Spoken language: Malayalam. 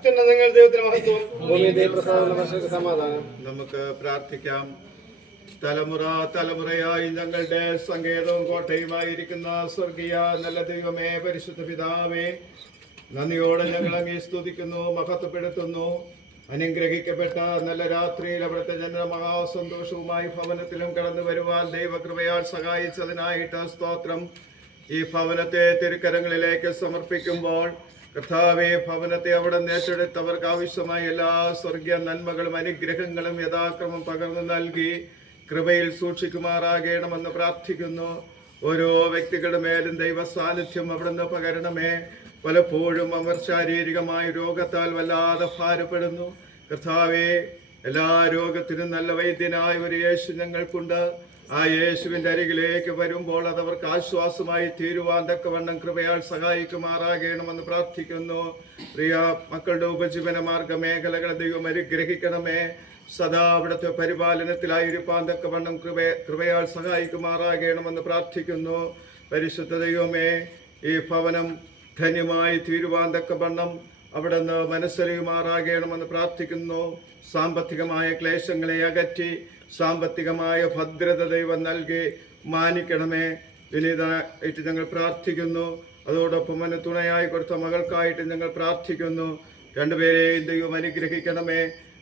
അത്യുന്നതങ്ങൾ ദൈവത്തിന് മഹത്വം, ഭൂമിയുടെ സമാധാനം. നമുക്ക് പ്രാർത്ഥിക്കാം. തലമുറ തലമുറയായി ഞങ്ങളുടെ സങ്കേതവും കോട്ടയുമായിരിക്കുന്ന സ്വർഗീയ നല്ല ദൈവമേ, പരിശുദ്ധ പിതാവേ, നന്ദിയോടെ ഞങ്ങൾ അങ്ങേ സ്തുതിക്കുന്നു, മഹത്വപ്പെടുത്തുന്നു. അനുഗ്രഹിക്കപ്പെട്ട നല്ല രാത്രിയിൽ അവിടുത്തെ ജന മഹാസന്തോഷവുമായി ഭവനത്തിലും കടന്നു വരുവാൻ ദൈവകൃപയാൽ സഹായിച്ചതിനായിട്ട് സ്തോത്രം. ഈ ഭവനത്തെ തിരുക്കരങ്ങളിലേക്ക് സമർപ്പിക്കുമ്പോൾ കർത്താവേ, ഭവനത്തെ അവിടെ ഏറ്റെടുത്തവർക്ക് ആവശ്യമായ എല്ലാ സ്വർഗീയ നന്മകളും അനുഗ്രഹങ്ങളും യഥാക്രമം പകർന്നു നൽകി കൃപയിൽ സൂക്ഷിക്കുമാറാകണമെന്ന് പ്രാർത്ഥിക്കുന്നു. ഓരോ വ്യക്തികളുടെ മേലും ദൈവ സാന്നിധ്യം അവിടുന്ന് പകരണമേ. പലപ്പോഴും അവർ ശാരീരികമായ രോഗത്താൽ വല്ലാതെ ഭാരപ്പെടുന്നു. കർത്താവേ, എല്ലാ രോഗത്തിനും നല്ല വൈദ്യനായ ഒരു യേശു ഞങ്ങൾക്കുണ്ട്. ആ യേശുവിൻ്റെ അരികിലേക്ക് വരുമ്പോൾ അതവർക്ക് ആശ്വാസമായി തീരുവാൻ തക്കവണ്ണം കൃപയാൽ സഹായിക്കുമാറാകണമെന്ന് പ്രാർത്ഥിക്കുന്നു. പ്രിയ മക്കളുടെ ഉപജീവന മാർഗ മേഖലകളെ ദൈവം അനുഗ്രഹിക്കണമേ. സദാ അവിടുത്തെ പരിപാലനത്തിലായിരിക്കാൻ തക്കവണ്ണം കൃപയാൽ സഹായിക്കുമാറാകണമെന്ന് പ്രാർത്ഥിക്കുന്നു. പരിശുദ്ധ ദൈവമേ, ഈ ഭവനം ധന്യമായി തീരുവാൻ തക്കവണ്ണം അവിടുന്ന് മനസ്സറിയുമാറാകണമെന്ന് പ്രാർത്ഥിക്കുന്നു. സാമ്പത്തികമായ ക്ലേശങ്ങളെ അകറ്റി സാമ്പത്തികമായ ഭദ്രത ദൈവം നൽകി മാനിക്കണമേ. വിനീതമായിട്ട് ഞങ്ങൾ പ്രാർത്ഥിക്കുന്നു. അതോടൊപ്പം തുണയായി കൊടുത്ത മകൾക്കായിട്ട് ഞങ്ങൾ പ്രാർത്ഥിക്കുന്നു. രണ്ടുപേരെയും ദൈവം അനുഗ്രഹിക്കണമേ.